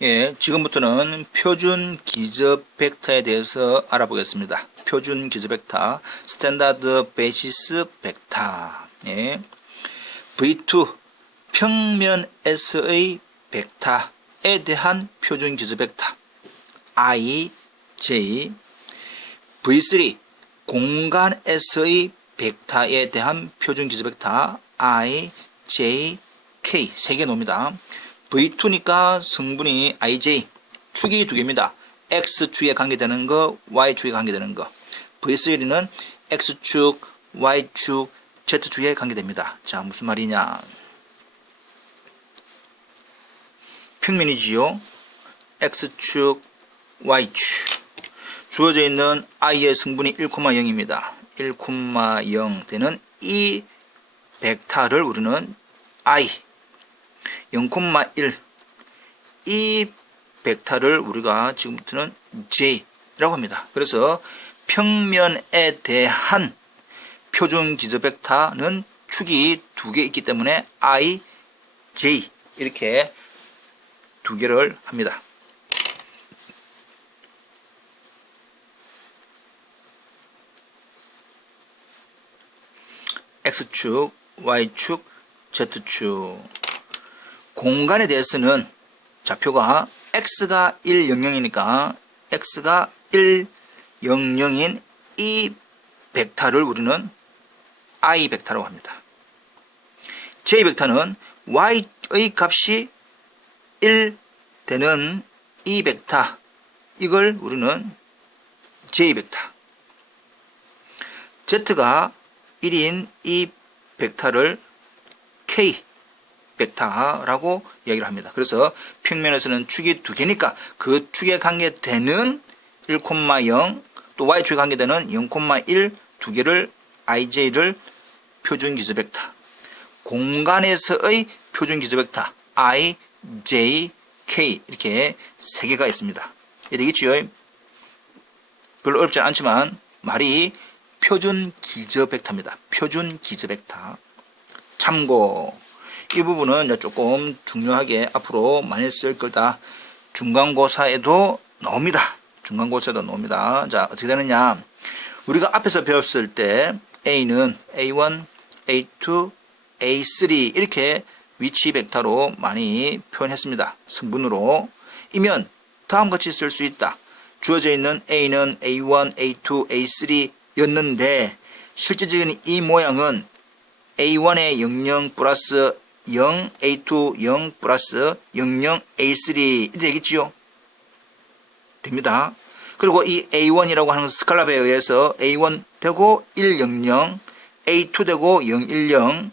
예, 지금부터는 표준 기저 벡터에 대해서 알아보겠습니다. 표준 기저 벡터, 스탠다드 베이시스 벡터. 예. V2 평면에서의 벡터에 대한 표준 기저 벡터 I, J. V3 공간에서의 벡터에 대한 표준 기저 벡터 I, J, K 세 개 놉니다. V2니까 성분이 IJ, 축이 두 개입니다. X축에 관계되는 거, Y축에 관계되는 거. V3는 X축, Y축, Z축에 관계됩니다. 자, 무슨 말이냐. 평면이지요. X축, Y축. 주어져 있는 I의 성분이 1,0입니다. 1,0 되는 이 벡터를 우리는 I 0,1 이 벡터를 우리가 지금부터는 J라고 합니다. 그래서 평면에 대한 표준 기저 벡터는 축이 두 개 있기 때문에 I, J 이렇게 두 개를 합니다. X축, Y축, Z축. 공간에 대해서는 좌표가 X가 1, 0, 0이니까 X가 1, 0, 0인 이 벡터를 우리는 I 벡터라고 합니다. J 벡터는 Y의 값이 1 되는 이 벡터, 이걸 우리는 J 벡터. Z가 1인 이 벡터를 K 벡터라고 이야기를 합니다. 그래서 평면에서는 축이 두 개니까 그 축에 관계되는 1,0 또 Y축에 관계되는 0,1 두 개를 IJ를 표준 기저 벡터. 공간에서의 표준 기저 벡터 I, J, K 이렇게 세 개가 있습니다. 이해되겠죠? 별로 어렵지 않지만 말이 표준 기저 벡터입니다. 표준 기저 벡터. 참고. 이 부분은 조금 중요하게 앞으로 많이 쓸 거다. 중간고사에도 나옵니다. 중간고사에도 나옵니다. 자, 어떻게 되느냐. 우리가 앞에서 배웠을 때 A는 A1, A2, A3 이렇게 위치 벡터로 많이 표현했습니다. 성분으로. 이면 다음과 같이 쓸 수 있다. 주어져 있는 A는 A1, A2, A3 였는데 실제적인 이 모양은 A1에 00 플러스 0, A2 0 플러스 00 A3 이렇게 되겠지요? 됩니다. 그리고 이 A1이라고 하는 스칼라에 의해서 A1 되고 100, A2 되고 010,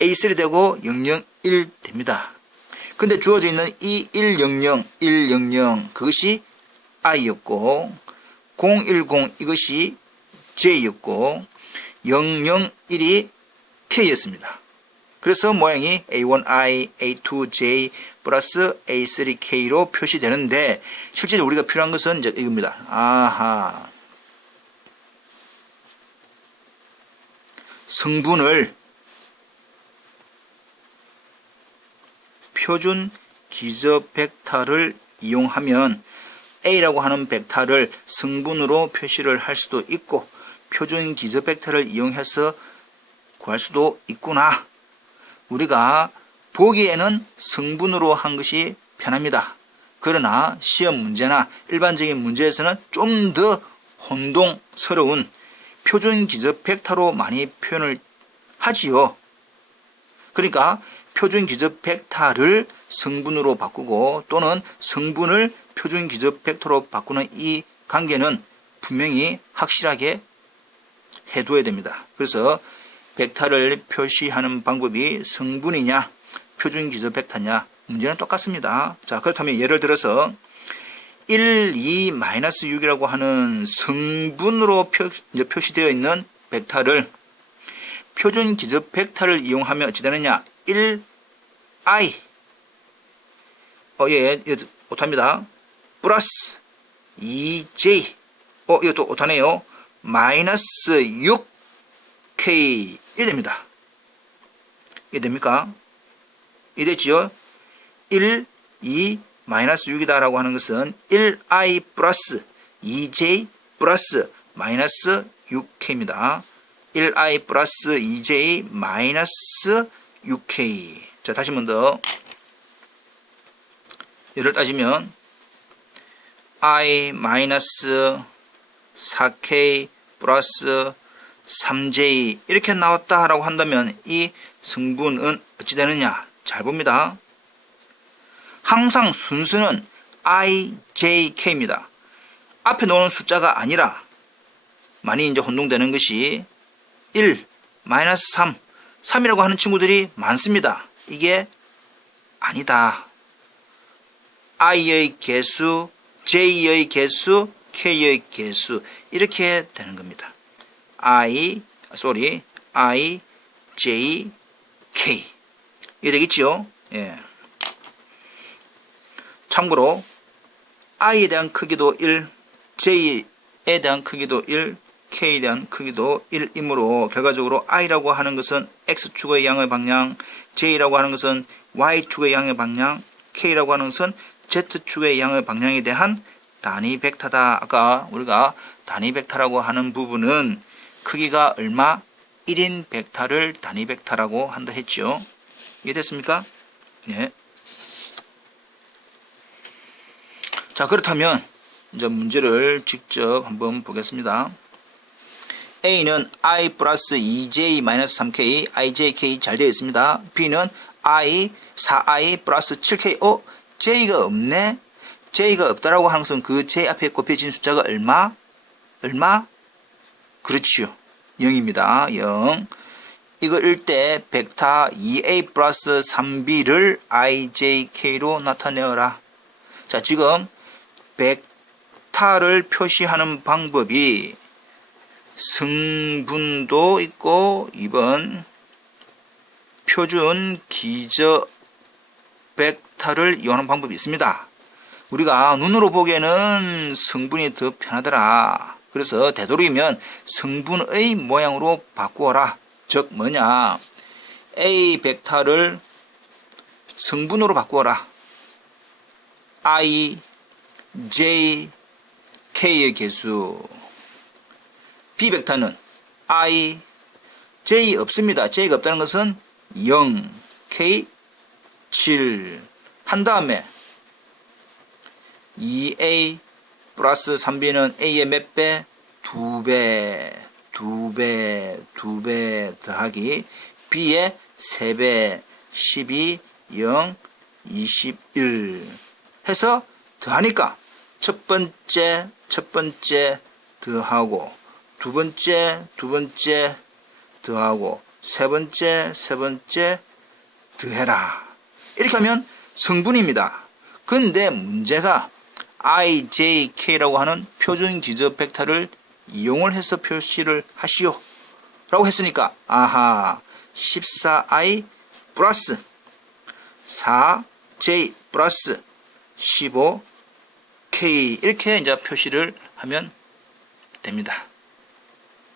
A3 되고 001 됩니다. 근데 주어져 있는 이 100 그것이 I였고 010 이것이 J였고 001이 K였습니다. 그래서 모양이 A1I, A2J 플러스 A3K로 표시되는데 실제로 우리가 필요한 것은 이제 이겁니다. 아하. 성분을 표준 기저 벡터를 이용하면 A라고 하는 벡터를 성분으로 표시를 할 수도 있고 표준 기저 벡터를 이용해서 구할 수도 있구나. 우리가 보기에는 성분으로 한 것이 편합니다. 그러나 시험 문제나 일반적인 문제에서는 좀 더 혼동스러운 표준 기저 벡터로 많이 표현을 하지요. 그러니까 표준 기저 벡터를 성분으로 바꾸고 또는 성분을 표준 기저 벡터로 바꾸는 이 관계는 분명히 확실하게 해둬야 됩니다. 그래서 벡터를 표시하는 방법이 성분이냐 표준 기저 벡터냐 문제는 똑같습니다. 자, 그렇다면 예를 들어서 1, 2, 마이너스 6이라고 하는 성분으로 표시되어 있는 벡터를 표준 기저 벡터를 이용하면 어찌 되느냐. 1I 예, 못합니다. 플러스 2J 이것도 못하네요. 마이너스 6K 이 됩니다. 이해 됩니까? 이해 됐지요? 1, 2, 마이너스 6이다 라고 하는 것은 1i 플러스 2j 플러스 마이너스 6k입니다. 1i 플러스 2j 마이너스 6k. 자, 다시 한 번 더. 예를 따지면 i 마이너스 4k 플러스 3j 이렇게 나왔다 라고 한다면 이 성분은 어찌 되느냐? 잘 봅니다. 항상 순수는 ijk입니다. 앞에 놓는 숫자가 아니라 많이 이제 혼동되는 것이 1, 마이너스 3, 3이라고 하는 친구들이 많습니다. 이게 아니다. i의 개수, j의 개수, k의 개수 이렇게 되는 겁니다. i, j, k 이게 되겠죠? 예. 참고로 i에 대한 크기도 1, j에 대한 크기도 1, k에 대한 크기도 1이므로 결과적으로 i라고 하는 것은 x축의 양의 방향, j라고 하는 것은 y축의 양의 방향, k라고 하는 것은 z축의 양의 방향에 대한 단위 벡터다. 아까 우리가 단위 벡터라고 하는 부분은 크기가 얼마? 1인 벡터를 단위 벡터라고 한다 했죠. 이해됐습니까? 네. 자, 그렇다면 이제 문제를 직접 한번 보겠습니다. A는 i 플러스 2j 마이너스 3k, ijk 잘 되어 있습니다. B는 i 4i 플러스 7k. j가 없네? j가 없다라고 하는 것은 그 j 앞에 곱해진 숫자가 얼마? 그렇지요. 0입니다. 0. 이거일 때 벡터 2a 플러스 3b를 ijk로 나타내어라. 자, 지금 벡터를 표시하는 방법이 성분도 있고 2번 표준 기저 벡터를 이용하는 방법이 있습니다. 우리가 눈으로 보기에는 성분이 더 편하더라. 그래서 되도록이면 성분의 모양으로 바꾸어라. 즉 뭐냐? A 벡터를 성분으로 바꾸어라. I, J, K의 개수. B 벡터는 I, J 없습니다. J가 없다는 것은 0, K, 7. 한 다음에 2A 플러스 3B는 A의 몇 배? 2배, 2배, 2배 더하기 B의 3배, 12, 0, 21 해서 더하니까 첫 번째 더하고 두 번째 더하고 세 번째 더해라. 이렇게 하면 성분입니다. 근데 문제가 ijk라고 하는 표준 기저 벡터를 이용을 해서 표시를 하시오 라고 했으니까 아하 14i 플러스 4j 플러스 15k 이렇게 이제 표시를 하면 됩니다.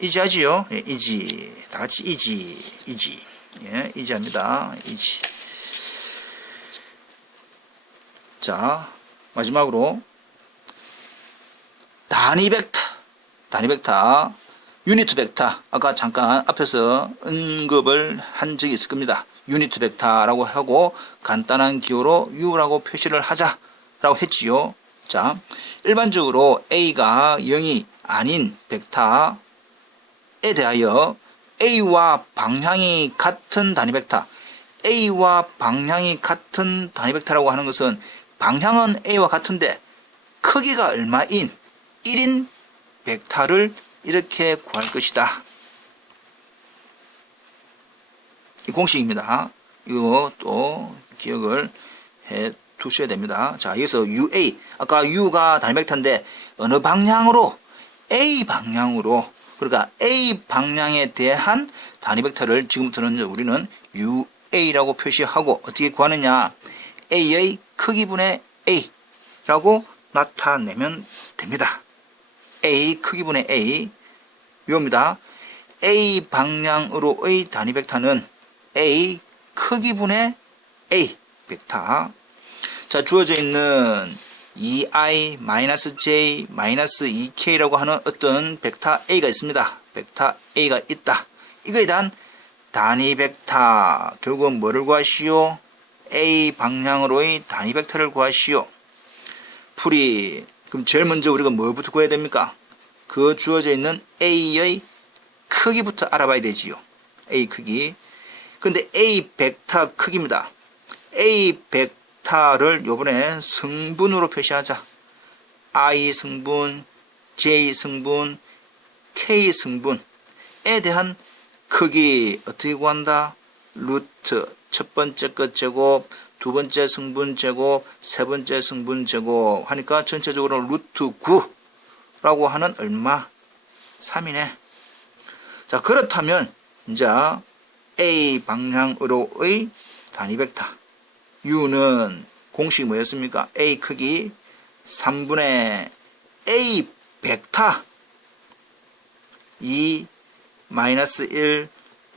이지하지요? 예, 이지. 다 같이 이지. 예, 이지합니다. 이지. 자, 마지막으로 단위 벡터, 유니트 벡터. 아까 잠깐 앞에서 언급을 한 적이 있을 겁니다. 유니트 벡터라고 하고 간단한 기호로 U라고 표시를 하자라고 했지요. 자, 일반적으로 A가 0이 아닌 벡터에 대하여 A와 방향이 같은 단위 벡터, A와 방향이 같은 단위 벡터라고 하는 것은 방향은 A와 같은데 크기가 얼마인 1인 벡터를 이렇게 구할 것이다. 이 공식입니다. 이거 또 기억을 해 두셔야 됩니다. 자, 여기서 UA, 아까 U가 단위 벡터인데 어느 방향으로? A 방향으로. 그러니까 A 방향에 대한 단위 벡터를 지금부터는 우리는 UA라고 표시하고 어떻게 구하느냐? A의 크기분의 A라고 나타내면 됩니다. A 크기분의 A 요입니다. A 방향으로의 단위 벡터는 A 크기분의 A 벡터. 자, 주어져 있는 2i-j 2k라고 하는 어떤 벡터 A가 있습니다. 벡터 A가 있다. 이거에 대한 단위 벡터, 결국은 뭐를 구하시오? A 방향으로의 단위 벡터를 구하시오. 풀이. 그럼 제일 먼저 우리가 뭐부터 구해야 됩니까? 그 주어져 있는 A의 크기부터 알아봐야 되지요. A 크기. 근데 A 벡터 크기입니다. A 벡터를 요번에 성분으로 표시하자. I 성분, J 성분, K 성분에 대한 크기 어떻게 구한다? 루트 첫 번째 것 제곱, 두 번째 성분 제곱, 세 번째 성분 제곱 하니까 전체적으로 루트 9라고 하는 얼마? 3이네. 자, 그렇다면 이제 A 방향으로의 단위 벡터 U는 공식이 뭐였습니까? A 크기 3분의 A 벡터 2 -1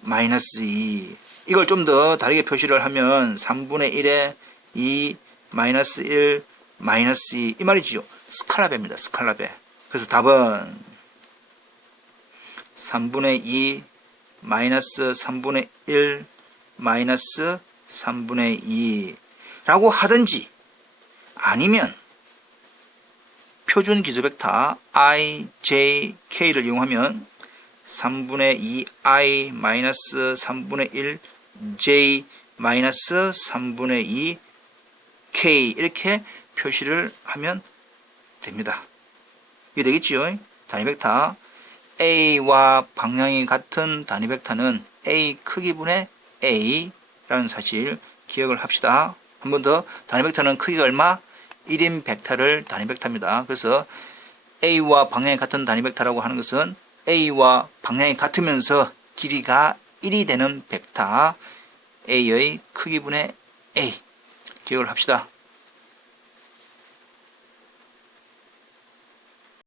-2 이걸 좀 더 다르게 표시를 하면 3분의 1에 2 -1 -2 이 말이지요. 스칼라배입니다. 스칼라배. 그래서 답은 3분의 2 -3분의 1 -3분의 2 라고 하든지 아니면 표준 기저 벡터 I, J, K를 이용하면 3분의 2i -3분의 1 j -3분의 2 k 이렇게 표시를 하면 됩니다. 이게 되겠죠? 단위 벡터 A와 방향이 같은 단위 벡터는 A 크기분의 A라는 사실 기억을 합시다. 한 번 더. 단위 벡터는 크기가 얼마? 1인 벡터를 단위 벡터입니다. 그래서 A와 방향이 같은 단위 벡터라고 하는 것은 A와 방향이 같으면서 길이가 1이 되는 벡터 A의 크기분의 A 기억을 합시다.